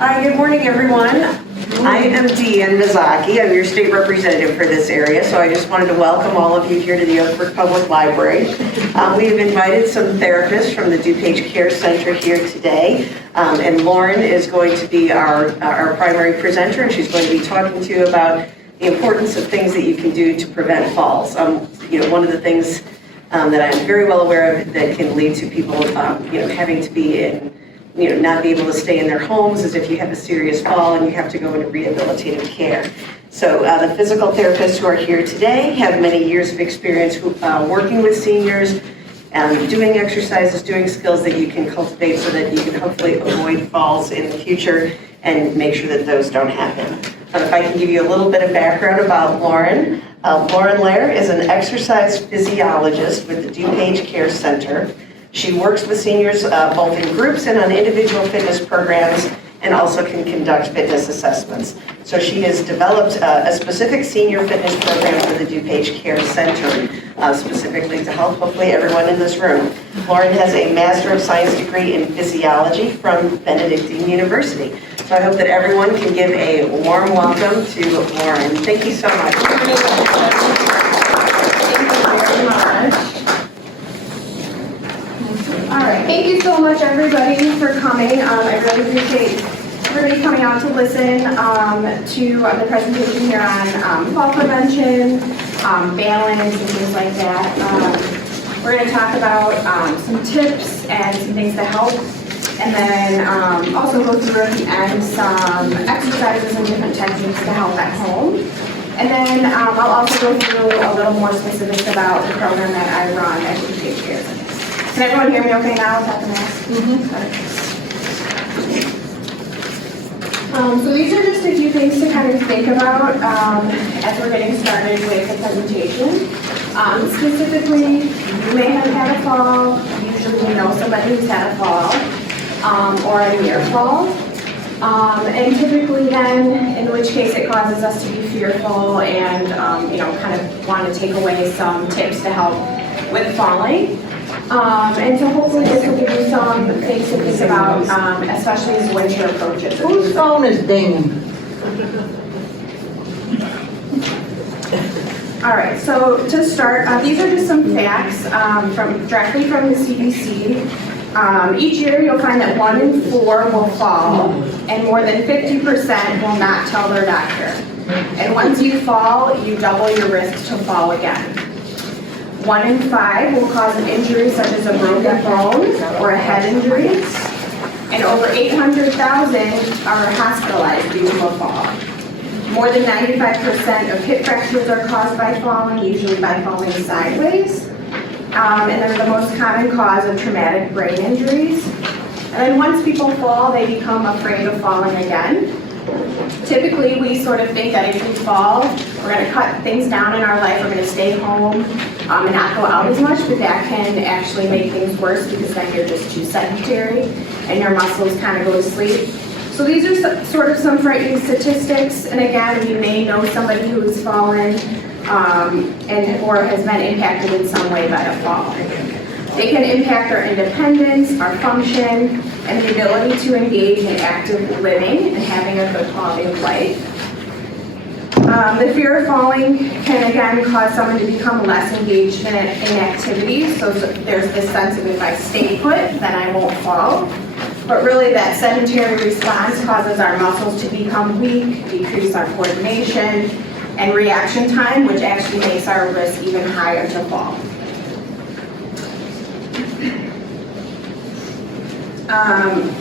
Hi, good morning, everyone. I am Deanne Mazzochi. I'm your state representative for this area, so I just wanted to welcome all of you here to the Oak Brook Public Library. We've invited some therapists from the DuPage Care Center here today, and Lauren is going to be our primary presenter, and she's going to be talking to you about the importance of things that you can do to prevent falls. One of the things that I'm very well aware of that can lead to people, having to be in, not be able to stay in their homes is if you have a serious fall and you have to go into rehabilitative care. So the physical therapists who are here today have many years of experience working with seniors, doing exercises, doing skills that you can cultivate so that you can hopefully avoid falls in the future and make sure that those don't happen. But if I can give you a little bit of background about Lauren. Lauren Lair is an exercise physiologist with the DuPage Care Center. She works with seniors both in groups and on individual fitness programs, and also can conduct fitness assessments. So she has developed a specific senior fitness program for the DuPage Care Center, specifically to help hopefully everyone in this room. Lauren has a Master of Science degree in physiology from Benedictine University. So I hope that everyone can give a warm welcome to Lauren. Thank you so much. Thank you very much. All right, thank you so much, everybody, for coming. I really appreciate everybody coming out to listen to the presentation here on fall prevention, balance, and things like that. We're going to talk about some tips and some things to help, and then also go through at the end some exercises and different techniques to help at home. And then I'll also go through a little more specifics about the program that I run at DuPage Care Center. Can everyone hear me okay now without the mask? So these are just a few things to kind of think about as we're getting started with the presentation. Specifically, you may have had a fall. Usually you know somebody who's had a fall or a near fall. And typically then, in which case it causes us to be fearful and kind of want to take away some tips to help with falling. And so hopefully this will give you some things to think about, especially as winter approaches. Whose phone is dinging? All right, so to start, these are just some facts directly from the CDC. Each year you'll find that 1 in 4 will fall, and more than 50% will not tell their doctor. And once you fall, you double your risk to fall again. 1 in 5 will cause an injury such as a broken bone or a head injury, and over 800,000 are hospitalized due to a fall. More than 95% of hip fractures are caused by falling, usually by falling sideways, and they're the most common cause of traumatic brain injuries. And then once people fall, they become afraid of falling again. Typically, we sort of think that if we fall, we're going to cut things down in our life, we're going to stay home and not go out as much, but that can actually make things worse because then you're just too sedentary and your muscles kind of go to sleep. So these are sort of some frightening statistics, and again, you may know somebody who has fallen or has been impacted in some way by a fall. They can impact our independence, our function, and the ability to engage in active living and having a good quality of life. The fear of falling can again cause someone to become less engaged in activities. So there's this sense of if I stay put, then I won't fall. But really that sedentary response causes our muscles to become weak, decrease our coordination and reaction time, which actually makes our risk even higher to fall.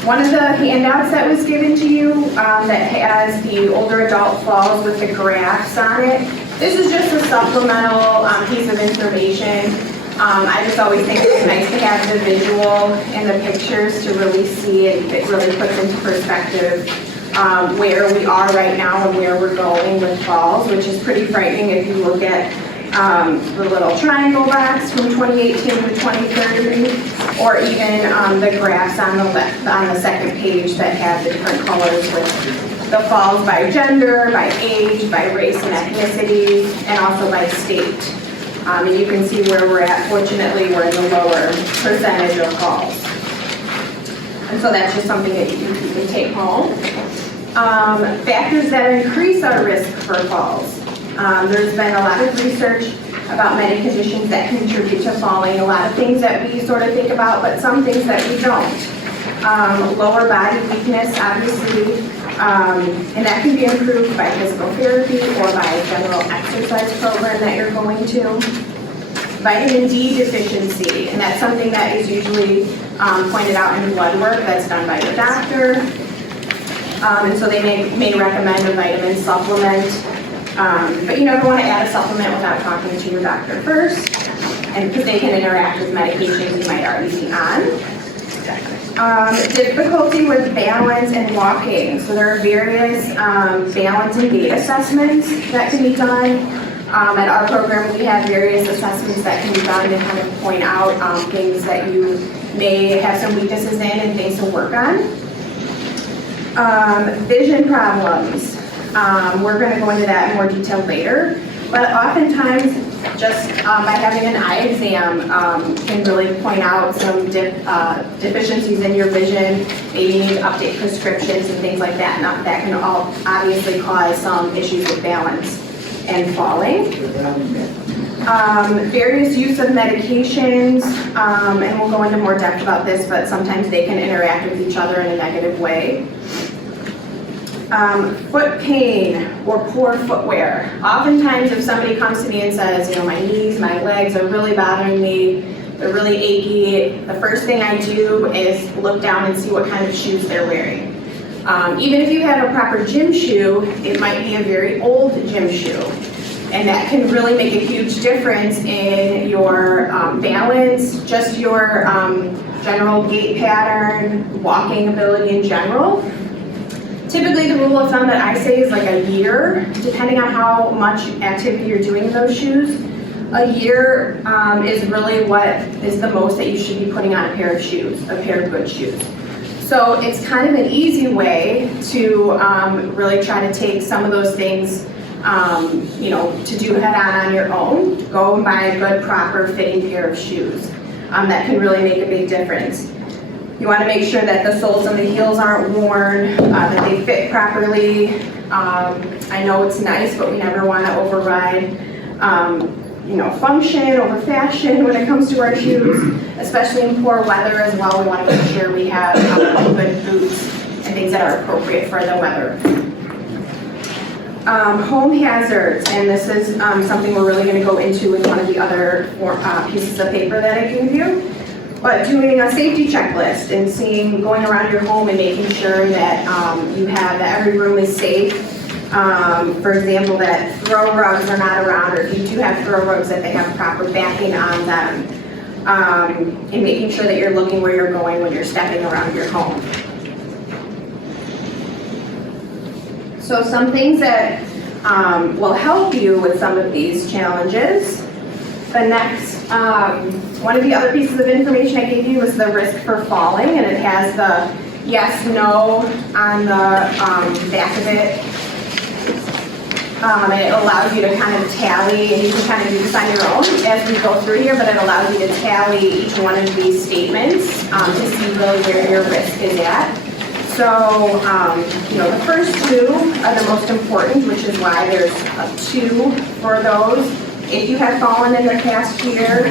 One of the handouts that was given to you that has the older adult falls with the graphs on it. This is just a supplemental piece of information. I just always think it's nice to have the visual and the pictures to really see it. It really puts into perspective where we are right now and where we're going with falls, which is pretty frightening if you look at the little triangle box from 2018 to 2030, or even the graphs on the second page that have the different colors with the falls by gender, by age, by race and ethnicity, and also by state. And you can see where we're at. Fortunately, we're in the lower percentage of falls. And so that's just something that you can take home. Factors that increase our risk for falls. There's been a lot of research about many conditions that contribute to falling, a lot of things that we sort of think about, but some things that we don't. Lower body weakness, obviously, and that can be improved by physical therapy or by a general exercise program that you're going to. Vitamin D deficiency, and that's something that is usually pointed out in blood work that's done by your doctor. And so they may recommend a vitamin supplement, but you never want to add a supplement without talking to your doctor first, and because they can interact with medications you might already be on. Difficulty with balance and walking. So there are various balance and gait assessments that can be done. At our program, we have various assessments that can be done to kind of point out things that you may have some weaknesses in and things to work on. Vision problems. We're going to go into that in more detail later, but oftentimes just by having an eye exam can really point out some deficiencies in your vision. Maybe you need to update prescriptions and things like that, and that can all obviously cause some issues with balance and falling. Various use of medications, and we'll go into more depth about this, but sometimes they can interact with each other in a negative way. Foot pain or poor footwear. Oftentimes if somebody comes to me and says, you know, my knees, my legs are really bothering me, they're really achy, the first thing I do is look down and see what kind of shoes they're wearing. Even if you have a proper gym shoe, it might be a very old gym shoe. And that can really make a huge difference in your balance, just your general gait pattern, walking ability in general. Typically, the rule of thumb that I say is like a year, depending on how much activity you're doing in those shoes. A year is really what is the most that you should be putting on a pair of shoes, a pair of good shoes. So it's kind of an easy way to really try to take some of those things, you know, to do head on your own. Go and buy a good, proper fitting pair of shoes. That can really make a big difference. You want to make sure that the soles and the heels aren't worn, that they fit properly. I know it's nice, but we never want to override, you know, function over fashion when it comes to our shoes, especially in poor weather as well. We want to make sure we have good boots and things that are appropriate for the weather. Home hazards, and this is something we're really going to go into with one of the other pieces of paper that I gave you. But doing a safety checklist and going around your home and making sure that that every room is safe. For example, that throw rugs are not around, or if you do have throw rugs, that they have proper backing on them. And making sure that you're looking where you're going when you're stepping around your home. So some things that will help you with some of these challenges. The next, one of the other pieces of information I gave you was the risk for falling, and it has the yes, no on the back of it. And it allows you to kind of tally, and you can kind of do this on your own as we go through here, but it allows you to tally each one of these statements to see really where your risk is at. So, you know, the first two are the most important, which is why there's a 2 for those. If you have fallen in the past year,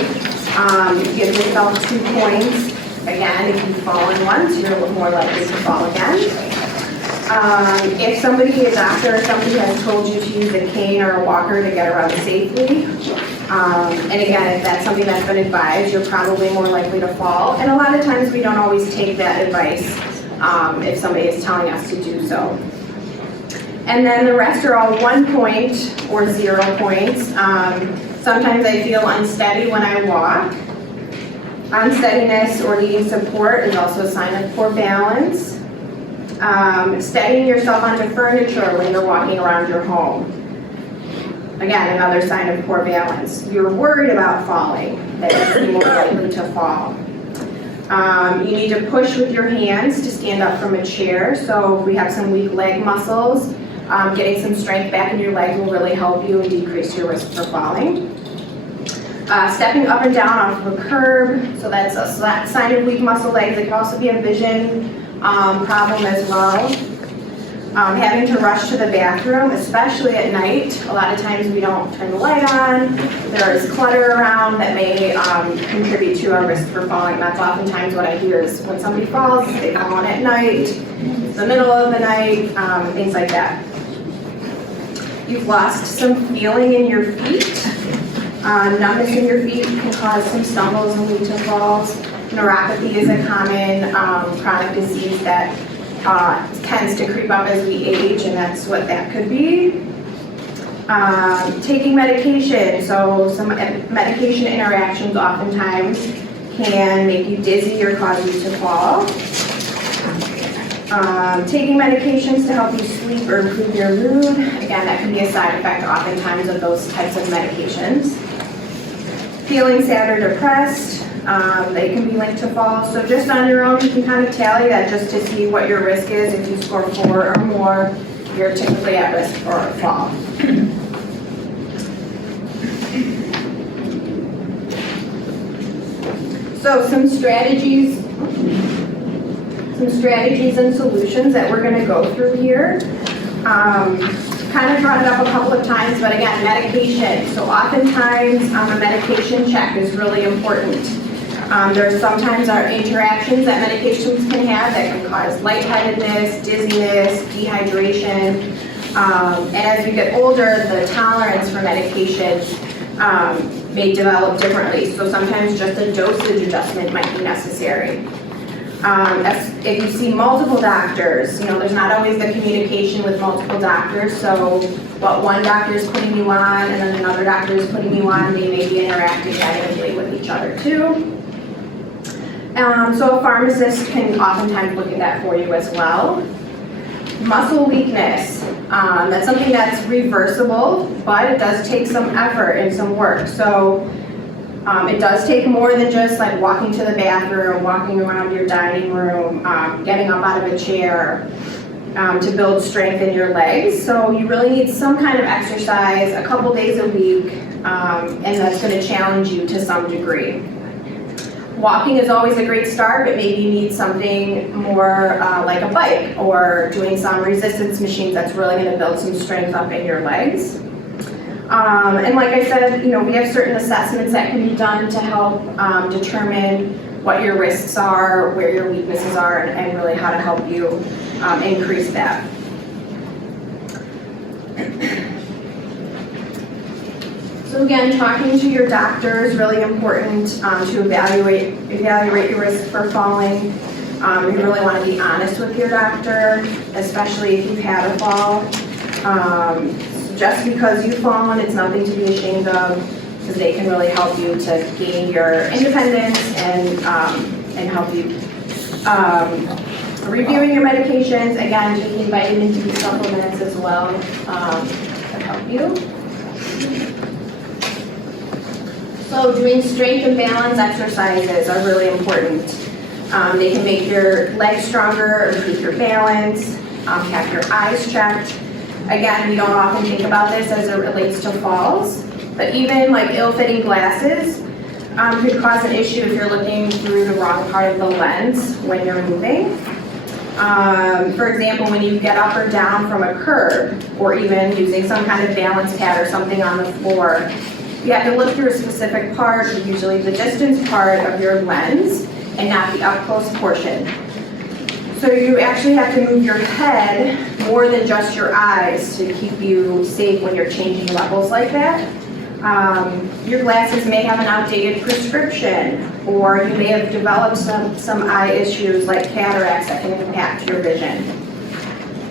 give yourself 2 points. Again, if you've fallen once, you're more likely to fall again. If somebody, a doctor or somebody has told you to use a cane or a walker to get around safely, and again, if that's something that's been advised, you're probably more likely to fall. And a lot of times we don't always take that advice if somebody is telling us to do so. And then the rest are all 1 point or 0 points. Sometimes I feel unsteady when I walk. Unsteadiness or needing support is also a sign of poor balance. Steadying yourself onto furniture when you're walking around your home. Again, another sign of poor balance. You're worried about falling, that you're more likely to fall. You need to push with your hands to stand up from a chair. So if we have some weak leg muscles, getting some strength back in your legs will really help you and decrease your risk for falling. Stepping up and down off of a curb, so that's a sign of weak muscle legs. It can also be a vision problem as well. Having to rush to the bathroom, especially at night. A lot of times we don't turn the light on. There's clutter around that may contribute to our risk for falling. That's oftentimes what I hear is when somebody falls, they fall on at night, the middle of the night, things like that. You've lost some feeling in your feet. Numbness in your feet can cause some stumbles and lead to falls. Neuropathy is a common chronic disease that tends to creep up as we age, and that's what that could be. Taking medication, so some medication interactions oftentimes can make you dizzy or cause you to fall. Taking medications to help you sleep or improve your mood, again, that can be a side effect oftentimes of those types of medications. Feeling sad or depressed, they can be linked to falls. So just on your own, you can kind of tally that just to see what your risk is. If you score 4 or more, you're typically at risk for a fall. So some strategies and solutions that we're going to go through here. Kind of brought it up a couple of times, but again, medication. So oftentimes a medication check is really important. There's sometimes our interactions that medications can have that can cause lightheadedness, dizziness, dehydration. And as we get older, the tolerance for medications may develop differently. So sometimes just a dosage adjustment might be necessary. If you see multiple doctors, there's not always the communication with multiple doctors, so what one doctor is putting you on and then another doctor is putting you on, they may be interacting negatively with each other too. So a pharmacist can oftentimes look at that for you as well. Muscle weakness, that's something that's reversible, but it does take some effort and some work. So it does take more than just like walking to the bathroom, walking around your dining room, getting up out of a chair to build strength in your legs. So you really need some kind of exercise a couple days a week, and that's going to challenge you to some degree. Walking is always a great start, but maybe you need something more like a bike or doing some resistance machines that's really going to build some strength up in your legs. And like I said, we have certain assessments that can be done to help determine what your risks are, where your weaknesses are, and really how to help you increase that. So again, talking to your doctor is really important to evaluate your risk for falling. You really want to be honest with your doctor, especially if you've had a fall. Just because you've fallen, it's nothing to be ashamed of, because they can really help you to gain your independence and help you. Reviewing your medications, again, taking vitamin D supplements as well can help you. So doing strength and balance exercises are really important. They can make your legs stronger, improve your balance, have your eyes checked. Again, we don't often think about this as it relates to falls, but even like ill-fitting glasses could cause an issue if you're looking through the wrong part of the lens when you're moving. For example, when you get up or down from a curb, or even using some kind of balance pad or something on the floor, you have to look through a specific part, usually the distance part of your lens, and not the up-close portion. So you actually have to move your head more than just your eyes to keep you safe when you're changing levels like that. Your glasses may have an outdated prescription, or you may have developed some eye issues like cataracts that can impact your vision.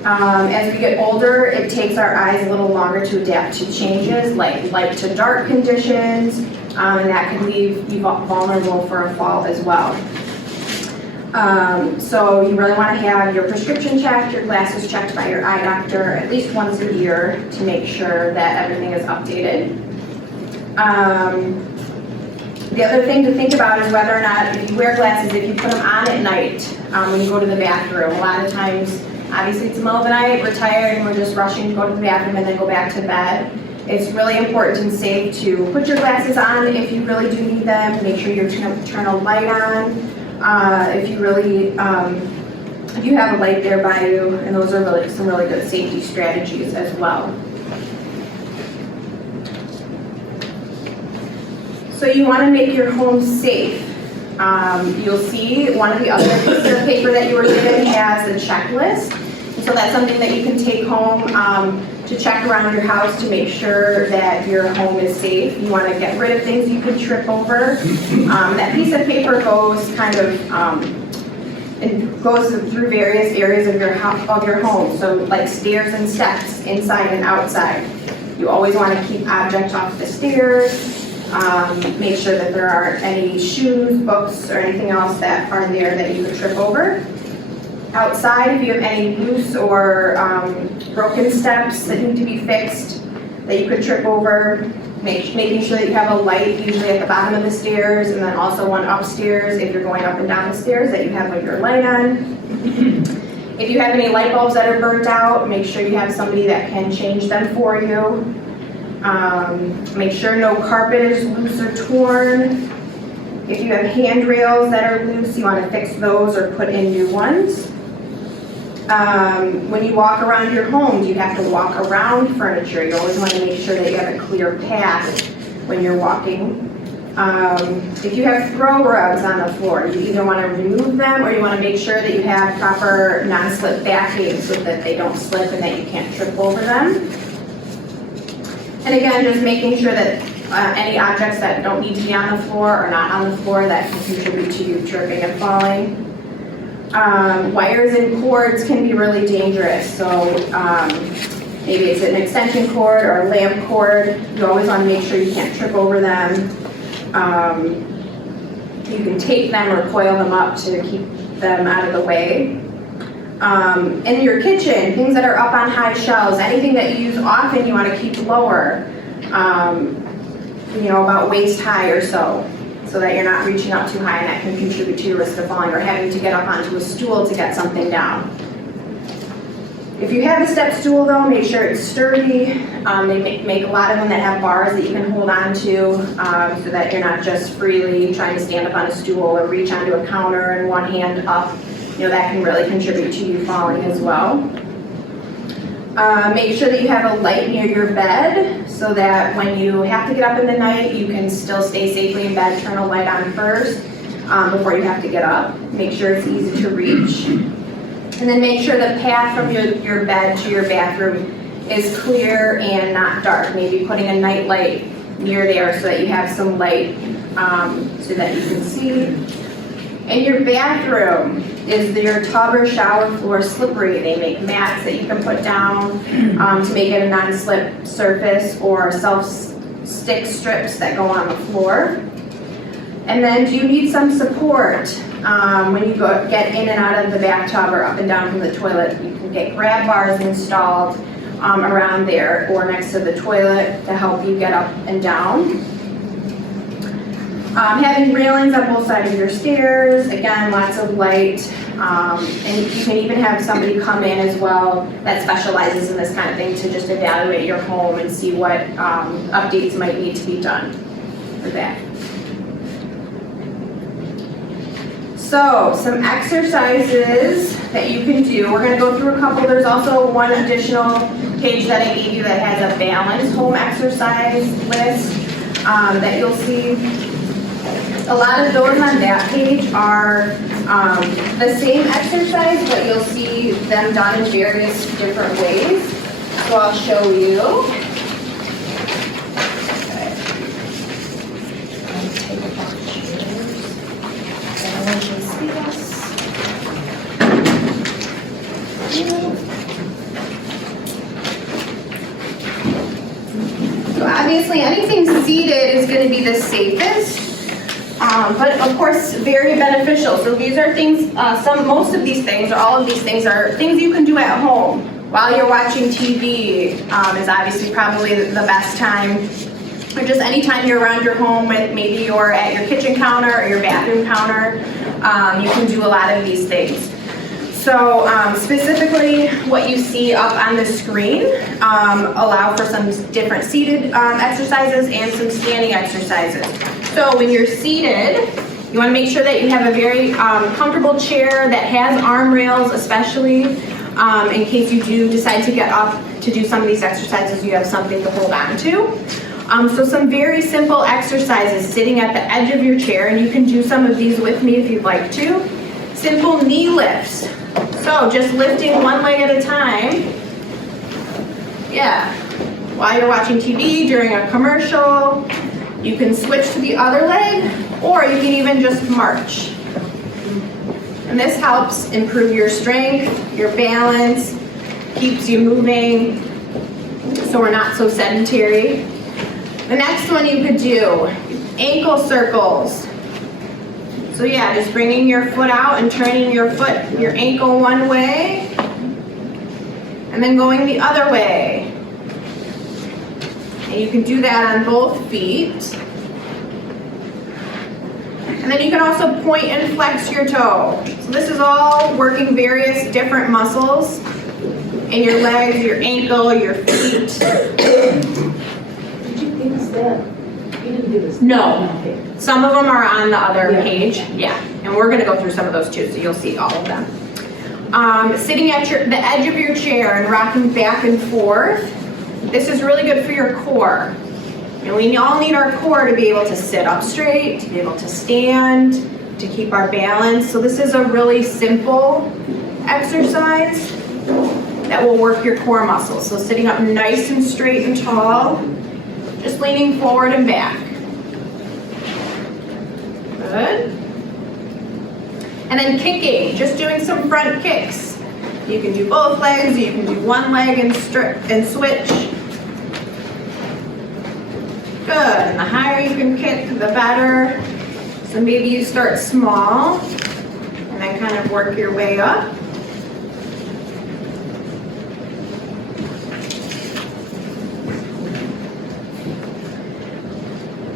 As we get older, it takes our eyes a little longer to adapt to changes like light to dark conditions, and that can leave you vulnerable for a fall as well. So you really want to have your prescription checked, your glasses checked by your eye doctor at least once a year to make sure that everything is updated. The other thing to think about is whether or not, if you wear glasses, if you put them on at night when you go to the bathroom. A lot of times, obviously it's the middle of the night, we're tired and we're just rushing to go to the bathroom and then go back to bed. It's really important and safe to put your glasses on if you really do need them. Make sure you turn a light on if you have a light there by you, and those are some really good safety strategies as well. So you want to make your home safe. You'll see one of the other pieces of paper that you were given has a checklist. So that's something that you can take home to check around your house to make sure that your home is safe. You want to get rid of things you can trip over. That piece of paper goes it goes through various areas of your home. So like stairs and steps, inside and outside. You always want to keep objects off the stairs. Make sure that there aren't any shoes, books, or anything else that are there that you could trip over. Outside, if you have any loose or broken steps that need to be fixed that you could trip over, making sure that you have a light usually at the bottom of the stairs, and then also one upstairs if you're going up and down the stairs that you have your light on. If you have any light bulbs that are burnt out, make sure you have somebody that can change them for you. Make sure no carpet is loose or torn. If you have handrails that are loose, you want to fix those or put in new ones. When you walk around your home, you have to walk around furniture. You always want to make sure that you have a clear path when you're walking. If you have throw rugs on the floor, you either want to remove them or you want to make sure that you have proper non-slip backing so that they don't slip and that you can't trip over them. And again, just making sure that any objects that don't need to be on the floor are not on the floor that can contribute to you tripping and falling. Wires and cords can be really dangerous. So maybe it's an extension cord or a lamp cord. You always want to make sure you can't trip over them. You can tape them or coil them up to keep them out of the way. In your kitchen, things that are up on high shelves, anything that you use often you want to keep lower, about waist high or so that you're not reaching up too high and that can contribute to your risk of falling or having to get up onto a stool to get something down. If you have a step stool though, make sure it's sturdy. They make a lot of them that have bars that you can hold on to so that you're not just freely trying to stand up on a stool or reach onto a counter and one hand up. That can really contribute to you falling as well. Make sure that you have a light near your bed so that when you have to get up in the night, you can still stay safely in bed. Turn a light on first before you have to get up. Make sure it's easy to reach. And then make sure the path from your bed to your bathroom is clear and not dark. Maybe putting a night light near there so that you have some light so that you can see. In your bathroom, is your tub or shower floor slippery? They make mats that you can put down to make it a non-slip surface or self-stick strips that go on the floor. And then do you need some support when you get in and out of the bathtub or up and down from the toilet? You can get grab bars installed around there or next to the toilet to help you get up and down. Having railings on both sides of your stairs, again, lots of light, and you can even have somebody come in as well that specializes in this kind of thing to just evaluate your home and see what updates might need to be done for that. So, some exercises that you can do. We're going to go through a couple. There's also one additional page that I gave you that has a balanced home exercise list that you'll see. A lot of those on that page are the same exercise, but you'll see them done in various different ways. So I'll show you. Take a bunch of chairs. Everyone can see this. So obviously anything seated is going to be the safest. But of course, very beneficial. So these are things, most of these things, or all of these things are things you can do at home while you're watching TV is obviously probably the best time. Or just anytime you're around your home, maybe you're at your kitchen counter or your bathroom counter, you can do a lot of these things. So specifically what you see up on the screen allow for some different seated exercises and some standing exercises. So when you're seated, you want to make sure that you have a very comfortable chair that has arm rails, especially in case you do decide to get up to do some of these exercises, you have something to hold on to. So some very simple exercises sitting at the edge of your chair, and you can do some of these with me if you'd like to. Simple knee lifts. So just lifting one leg at a time. Yeah. While you're watching TV, during a commercial, you can switch to the other leg, or you can even just march. And this helps improve your strength, your balance, keeps you moving, so we're not so sedentary. The next one you could do, ankle circles. So yeah, just bringing your foot out and turning your ankle one way, and then going the other way. And you can do that on both feet. And then you can also point and flex your toe. So this is all working various different muscles in your legs, your ankle, your feet. Did you fix that? You didn't do this? No. Okay. Some of them are on the other Yeah. page. Yeah, and we're gonna go through some of those too, so you'll see all of them. Sitting at the edge of your chair and rocking back and forth. This is really good for your core. And we all need our core to be able to sit up straight, to be able to stand, to keep our balance. So this is a really simple exercise that will work your core muscles. So sitting up nice and straight and tall, just leaning forward and back. Good. And then kicking, just doing some front kicks. You can do both legs, you can do one leg and switch. Good, and the higher you can kick, the better. So maybe you start small and then kind of work your way up.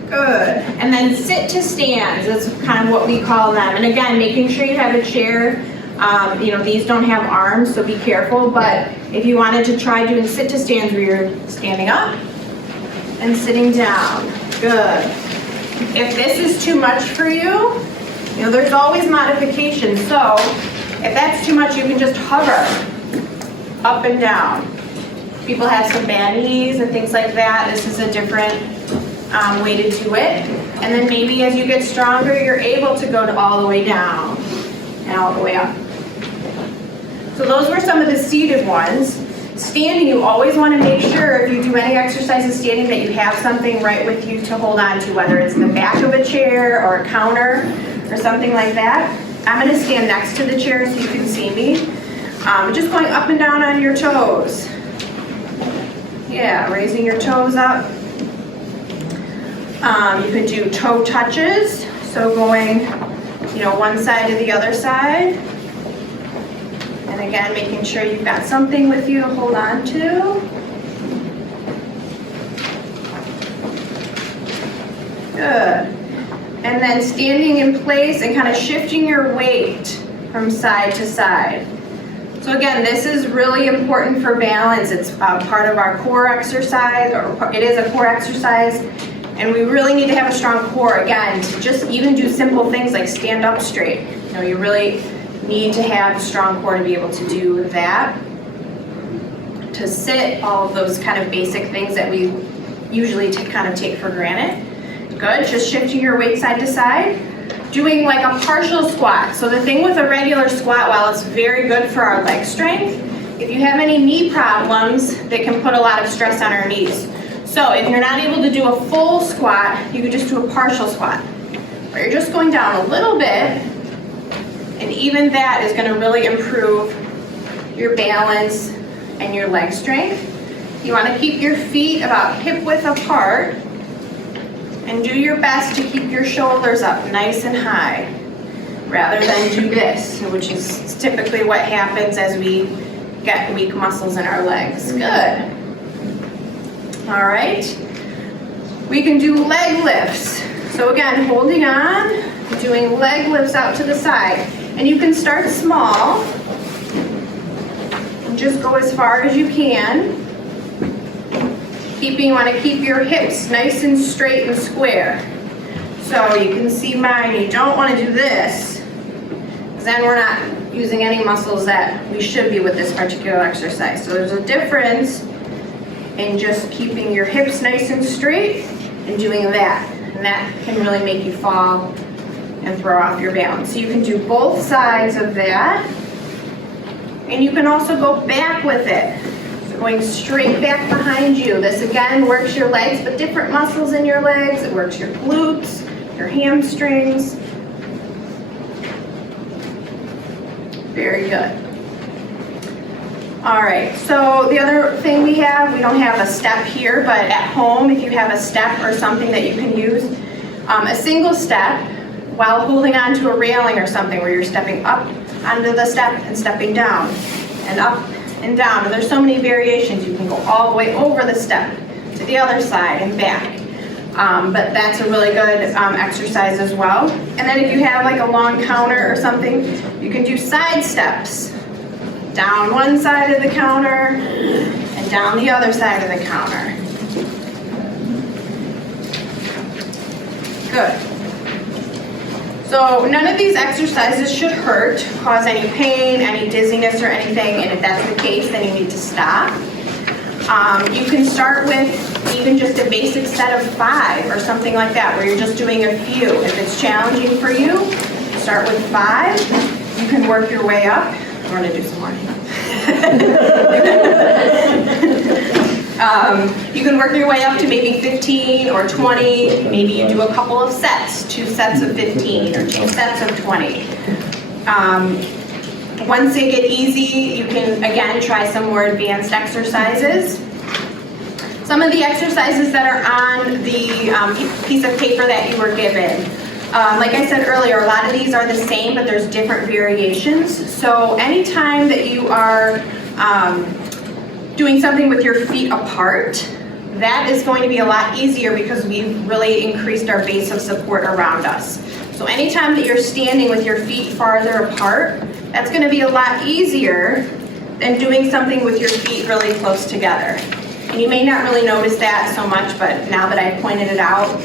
Good, and then sit to stands, that's kind of what we call them. And again, making sure you have a chair. These don't have arms, so be careful, but if you wanted to try doing sit to stands where you're standing up and sitting down, good. If this is too much for you, there's always modifications. So if that's too much, you can just hover up and down. People have some bad knees and things like that. This is a different way to do it. And then maybe as you get stronger, you're able to go all the way down and all the way up. So those were some of the seated ones. Standing, you always want to make sure if you do any exercises standing that you have something right with you to hold on to, whether it's the back of a chair or a counter or something like that. I'm going to stand next to the chair so you can see me. Just going up and down on your toes. Yeah, raising your toes up. You could do toe touches, so going, one side to the other side. And again, making sure you've got something with you to hold on to. Good. And then standing in place and kind of shifting your weight from side to side. So again, this is really important for balance. It's part of our core exercise, or it is a core exercise. And we really need to have a strong core, again, to just even do simple things like stand up straight. You really need to have a strong core to be able to do that. To sit, all of those kind of basic things that we usually kind of take for granted. Good, just shifting your weight side to side. Doing like a partial squat. So the thing with a regular squat, while it's very good for our leg strength, if you have any knee problems, they can put a lot of stress on our knees. So if you're not able to do a full squat, you could just do a partial squat, where you're just going down a little bit, and even that is going to really improve your balance and your leg strength. You want to keep your feet about hip width apart, and do your best to keep your shoulders up nice and high, rather than do this, which is typically what happens as we get weak muscles in our legs. Good. All right, we can do leg lifts. So again, holding on, doing leg lifts out to the side. And you can start small, just go as far as you can. You want to keep your hips nice and straight and square. So you can see mine, you don't want to do this, because then we're not using any muscles that we should be with this particular exercise. So there's a difference in just keeping your hips nice and straight and doing that. And that can really make you fall and throw off your balance. So you can do both sides of that. And you can also go back with it. So going straight back behind you. This again works your legs, but different muscles in your legs. It works your glutes, your hamstrings. Very good. All right, so the other thing we don't have a step here, but at home, if you have a step or something that you can use, a single step while holding onto a railing or something where you're stepping up onto the step and stepping down and up and down. And there's so many variations. You can go all the way over the step to the other side and back. But that's a really good exercise as well. And then if you have like a long counter or something, you can do side steps. Down one side of the counter and down the other side of the counter. Good. So none of these exercises should hurt, cause any pain, any dizziness or anything, and if that's the case, then you need to stop. You can start with even just a basic set of 5 or something like that, where you're just doing a few. If it's challenging for you, start with 5. You can work your way up. We're going to do some more. You can work your way up to maybe 15 or 20. Maybe you do a couple of sets, 2 sets of 15 or 2 sets of 20. Once they get easy, you can, again, try some more advanced exercises. Some of the exercises that are on the piece of paper that you were given. Like I said earlier, a lot of these are the same, but there's different variations. So anytime that you are doing something with your feet apart, that is going to be a lot easier because we've really increased our base of support around us. So anytime that you're standing with your feet farther apart, that's going to be a lot easier than doing something with your feet really close together. And you may not really notice that so much, but now that I pointed it out,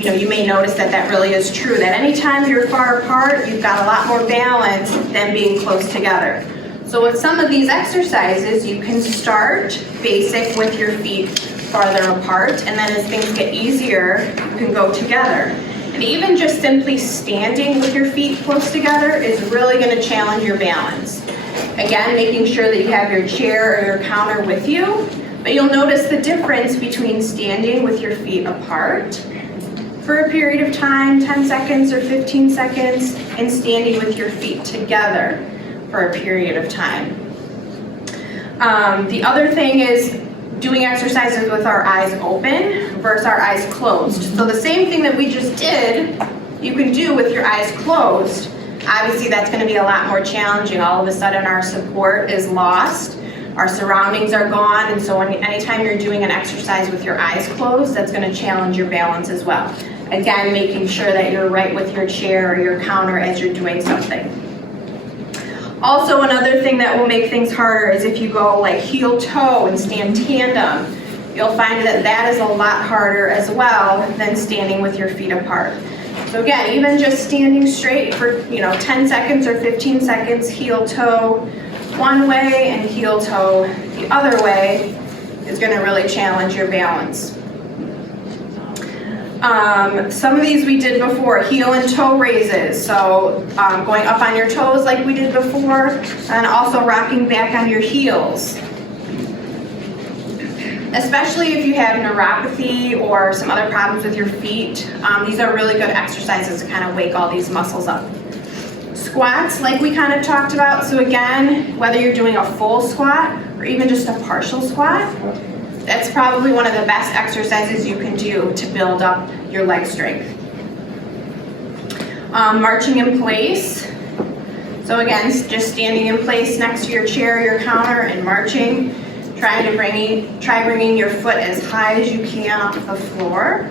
you may notice that that really is true, that anytime you're far apart, you've got a lot more balance than being close together. So with some of these exercises, you can start basic with your feet farther apart, and then as things get easier, you can go together. And even just simply standing with your feet close together is really going to challenge your balance. Again, making sure that you have your chair or your counter with you, but you'll notice the difference between standing with your feet apart for a period of time, 10 seconds or 15 seconds, and standing with your feet together for a period of time. The other thing is doing exercises with our eyes open versus our eyes closed. So the same thing that we just did, you can do with your eyes closed. Obviously that's going to be a lot more challenging. All of a sudden our support is lost, our surroundings are gone, and so anytime you're doing an exercise with your eyes closed, that's going to challenge your balance as well. Again, making sure that you're right with your chair or your counter as you're doing something. Also, another thing that will make things harder is if you go like heel toe and stand tandem, you'll find that that is a lot harder as well than standing with your feet apart. So again, even just standing straight for 10 seconds or 15 seconds, heel toe one way and heel toe the other way is going to really challenge your balance. Some of these we did before, heel and toe raises. So going up on your toes like we did before, and also rocking back on your heels. Especially if you have neuropathy or some other problems with your feet, these are really good exercises to kind of wake all these muscles up. Squats, like we kind of talked about. So again, whether you're doing a full squat or even just a partial squat, that's probably one of the best exercises you can do to build up your leg strength. Marching in place. So again, just standing in place next to your chair, your counter, and marching. Try bringing your foot as high as you can off the floor.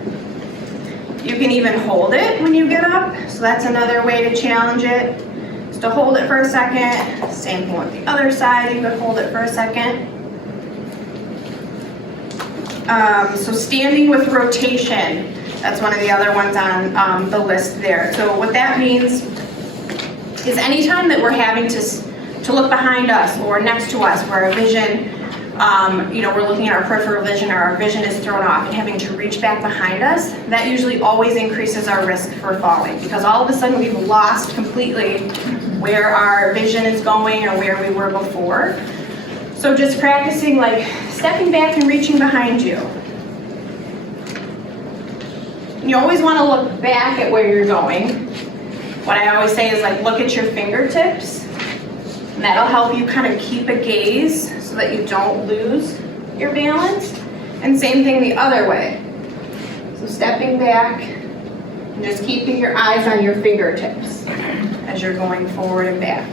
You can even hold it when you get up, so that's another way to challenge it. to hold it for a second. Same thing with the other side, you could hold it for a second. So standing with rotation, that's one of the other ones on the list there. So what that means is anytime that we're having to look behind us or next to us where our vision, we're looking at our peripheral vision or our vision is thrown off and having to reach back behind us, that usually always increases our risk for falling because all of a sudden we've lost completely where our vision is going or where we were before. So just practicing like stepping back and reaching behind you. You always want to look back at where you're going. What I always say is like look at your fingertips. And that'll help you kind of keep a gaze so that you don't lose your balance. And same thing the other way. So stepping back and just keeping your eyes on your fingertips as you're going forward and back.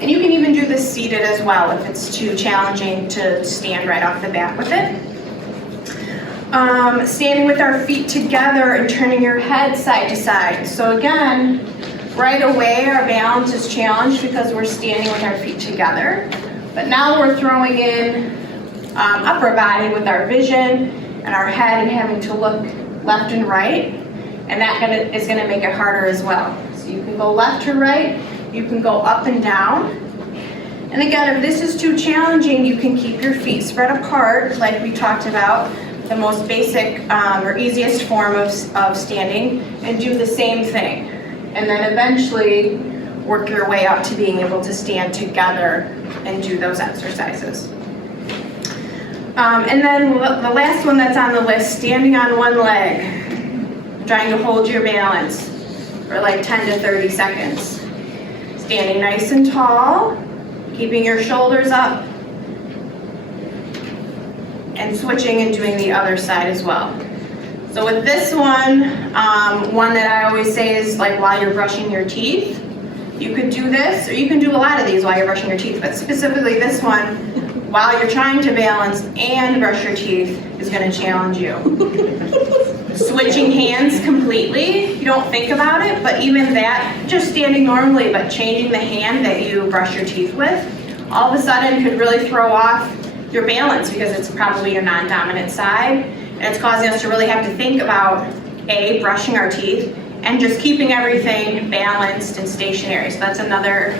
And you can even do this seated as well if it's too challenging to stand right off the bat with it. Standing with our feet together and turning your head side to side. So again, right away our balance is challenged because we're standing with our feet together. But now we're throwing in upper body with our vision and our head and having to look left and right. And that is gonna make it harder as well. So you can go left to right, you can go up and down. And again, if this is too challenging, you can keep your feet spread apart like we talked about, the most basic or easiest form of standing, and do the same thing. And then eventually work your way up to being able to stand together and do those exercises. And then the last one that's on the list, standing on one leg, trying to hold your balance for like 10 to 30 seconds. Standing nice and tall, keeping your shoulders up, and switching and doing the other side as well. So with this one that I always say is like while you're brushing your teeth, you could do this, or you can do a lot of these while you're brushing your teeth, but specifically this one, while you're trying to balance and brush your teeth, is gonna challenge you. Switching hands completely, you don't think about it, but even that, just standing normally, but changing the hand that you brush your teeth with, all of a sudden could really throw off your balance because it's probably your non-dominant side. And it's causing us to really have to think about, A, brushing our teeth, and just keeping everything balanced and stationary. So that's another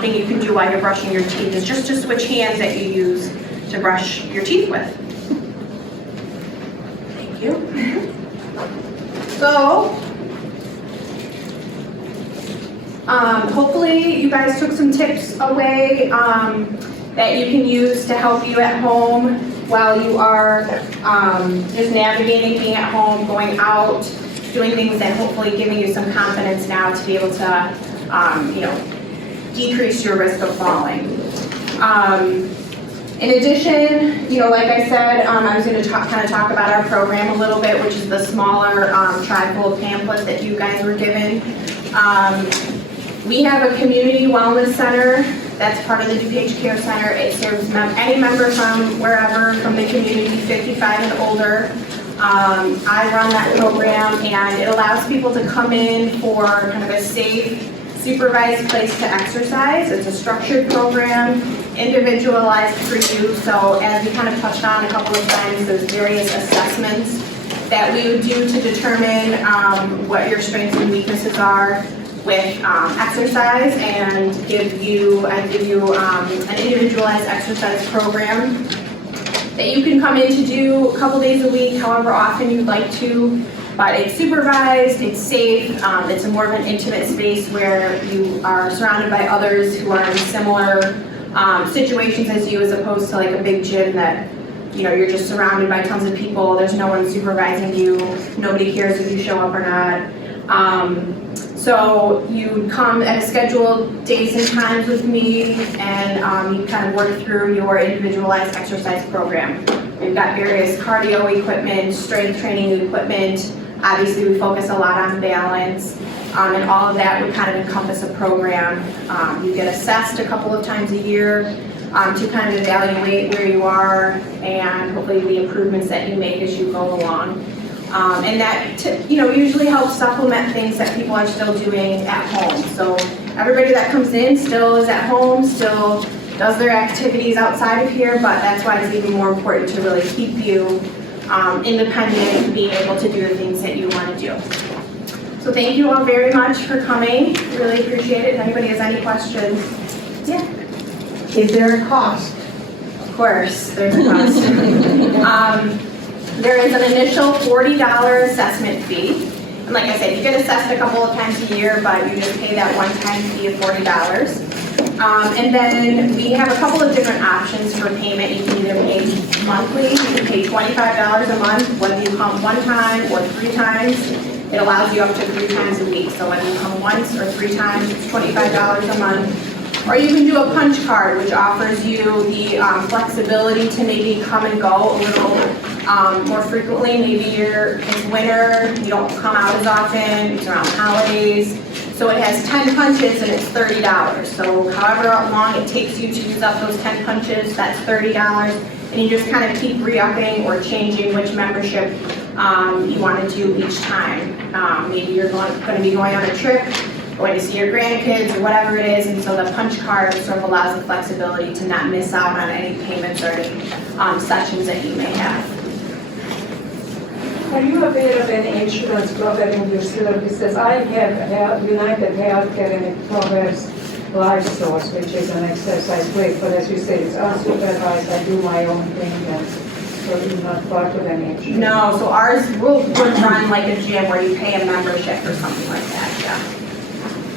thing you can do while you're brushing your teeth, is just to switch hands that you use to brush your teeth with. Thank you. So, hopefully you guys took some tips away that you can use to help you at home while you are just navigating being at home, going out, doing things that hopefully giving you some confidence now to be able to, decrease your risk of falling. In addition, like I said, I was going to kind of talk about our program a little bit, which is the smaller trifold pamphlet that you guys were given. We have a community wellness center that's part of the DuPage Care Center. It serves any member from wherever, from the community, 55 and older. I run that program, and it allows people to come in for kind of a safe, supervised place to exercise. It's a structured program, individualized for you. So as we kind of touched on a couple of times, there's various assessments that we would do to determine what your strengths and weaknesses are with exercise, and give you an individualized exercise program that you can come in to do a couple days a week, however often you'd like to. But it's supervised, it's safe, it's a more of an intimate space where you are surrounded by others who are in similar situations as you, as opposed to like a big gym that you're just surrounded by tons of people, there's no one supervising you, nobody cares if you show up or not. So you come at a scheduled days and times with me, and you kind of work through your individualized exercise program. We've got various cardio equipment, strength training equipment. Obviously, we focus a lot on balance, and all of that would kind of encompass a program. You get assessed a couple of times a year to kind of evaluate where you are and hopefully the improvements that you make as you go along. And that usually helps supplement things that people are still doing at home. So everybody that comes in still is at home, still does their activities outside of here, but that's why it's even more important to really keep you independent and being able to do the things that you want to do. So thank you all very much for coming. Really appreciate it. If anybody has any questions. Yeah. Is there a cost? Of course, there's a cost. There is an initial $40 assessment fee. And like I said, you get assessed a couple of times a year, but you just pay that one-time fee of $40. And then we have a couple of different options for payment. You can either pay monthly, you can pay $25 a month, whether you come one time or 3 times. It allows you up to 3 times a week. So whether you come once or 3 times, it's $25 a month. Or you can do a punch card, which offers you the flexibility to maybe come and go a little more frequently. Maybe it's winter, you don't come out as often, it's around holidays. So it has 10 punches and it's $30. So however long it takes you to use up those 10 punches, that's $30. And you just kind of keep re-upping or changing which membership you want to do each time. Maybe you're going to be going on a trip, going to see your grandkids or whatever it is, and so the punch card sort of allows the flexibility to not miss out on any payments or any sessions that you may have. Are you aware of any insurance program in your services? I have United Healthcare and it covers Life Source, which is an exercise break, but as you say, it's unsupervised. I do my own thing, and so you're not part of any insurance. No, so ours would run like a gym where you pay a membership or something like that, yeah.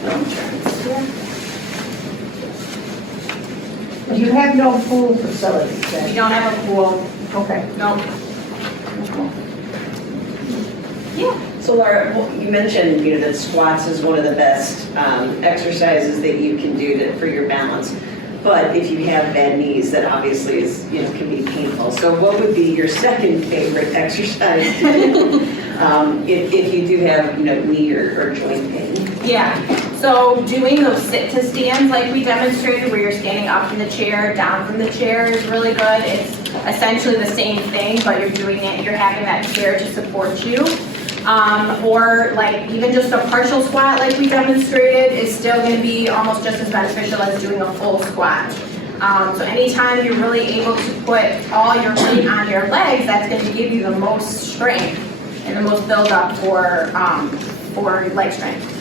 No insurance. Yeah. You have no pool facilities We then? don't have a pool, Okay. no. Yeah. So Laura, you mentioned, that squats is one of the best exercises that you can do for your balance. But if you have bad knees, that obviously is, can be painful. So what would be your second favorite exercise to do if you do have, knee or joint pain? Yeah, so doing those sit to stands like we demonstrated where you're standing up from the chair, down from the chair is really good. It's essentially the same thing, but you're having that chair to support you. Or like even just a partial squat like we demonstrated is still going to be almost just as beneficial as doing a full squat. So anytime you're really able to put all your weight on your legs, that's going to give you the most strength and the most build up for leg strength.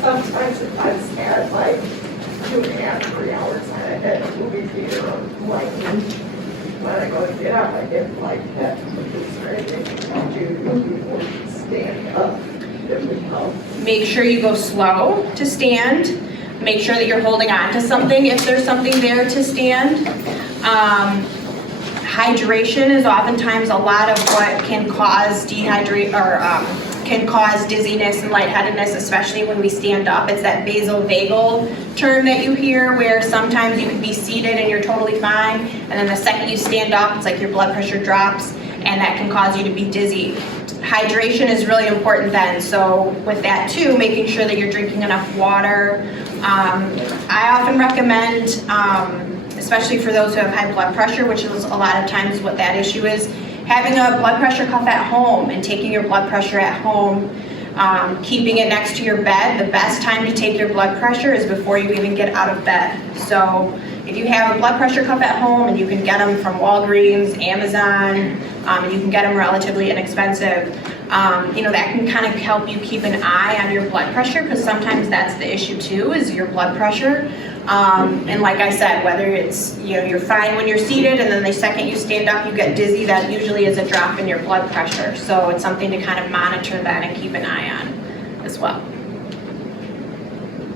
Sometimes if I stand like 2.5, 3 hours on a head movie theater or lightning, when I go to get up, I get like that. It's very difficult to stand up. That would help. Make sure you go slow to stand. Make sure that you're holding on to something if there's something there to stand. Hydration is oftentimes a lot of what can cause can cause dizziness and lightheadedness, especially when we stand up. It's that vasovagal term that you hear where sometimes you can be seated and you're totally fine, and then the second you stand up, it's like your blood pressure drops, and that can cause you to be dizzy. Hydration is really important then, so with that too, making sure that you're drinking enough water. I often recommend, especially for those who have high blood pressure, which is a lot of times what that issue is, having a blood pressure cuff at home and taking your blood pressure at home, keeping it next to your bed. The best time to take your blood pressure is before you even get out of bed. So if you have a blood pressure cuff at home, and you can get them from Walgreens, Amazon, and you can get them relatively inexpensive, that can kind of help you keep an eye on your blood pressure, because sometimes that's the issue too, is your blood pressure. And like I said, whether it's, you're fine when you're seated and then the second you stand up you get dizzy, that usually is a drop in your blood pressure. So it's something to kind of monitor that and keep an eye on as well.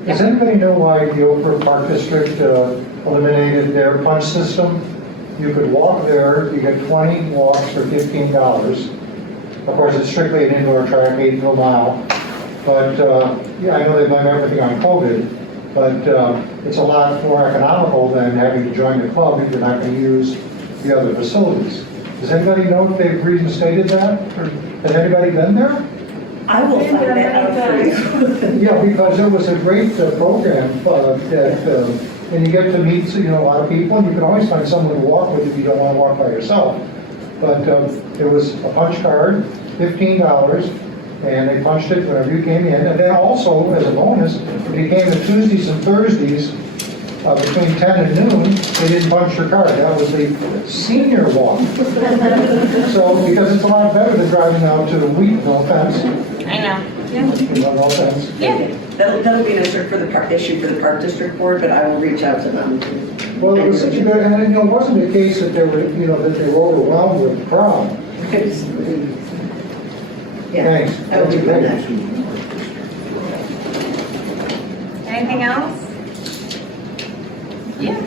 Does anybody know why the Oak Brook Park District eliminated their punch system? You could walk there, you get 20 walks for $15. Of course, it's strictly an indoor track, 8 to a mile. But I know they've done everything on COVID, but it's a lot more economical than having to join the club if you're not going to use the other facilities. Does anybody know if they've reinstated that? Or has anybody been there? I will find that out for you. Yeah, because it was a great program and you get to meet a lot of people, and you can always find someone to walk with if you don't want to walk by yourself. But it was a punch card, $15, and they punched it whenever you came in. And then also, as a bonus, if you came to Tuesdays and Thursdays, between 10 and noon, they didn't punch your card. That was the senior walk. So, because it's a lot better than driving out to Wheat, no offense. I know. No offense. Yeah. That'll be an issue for the Park District Board, but I will reach out to them. Well, it was such a good, and it wasn't the case that they were, that they were overwhelmed with the crowd. Yeah, Thanks. I will do that. Anything else? Yeah.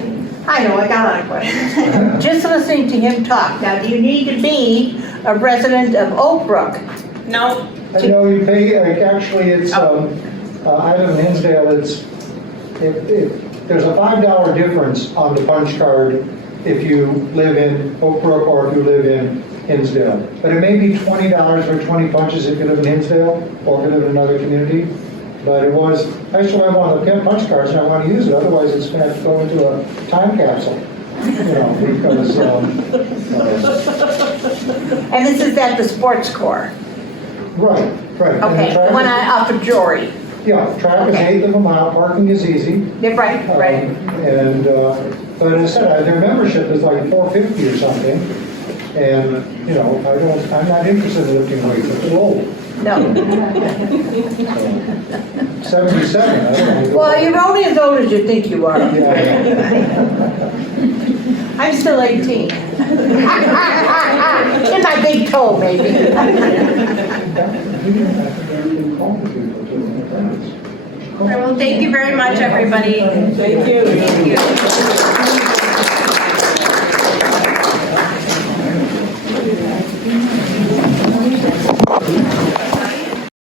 I know, I got a question. Just listening to him talk, now, do you need to be a resident of Oak Brook? No. I know you pay, like, actually, it's, I live in Hinsdale, there's a $5 difference on the punch card if you live in Oak Brook or if you live in Hinsdale. But it may be $20 for 20 punches if you live in Hinsdale or if you live in another community. But it was, actually, I want to get punch cards and I want to use it, otherwise it's going to have to go into a time capsule. Because, And this is at the sports core? right. And Okay, the one off of Jory? Yeah, track is 1/8 of a mile, parking is easy. Yeah, right. But as I said, their membership is like $4.50 or something. And, I'm not interested in lifting weights, I'm too old. No. 77, I don't know. Well, you're only as old as you think you are. Yeah. I'm still 18. In my big toe, maybe. Well, thank you very much, everybody. Thank you. Thank you.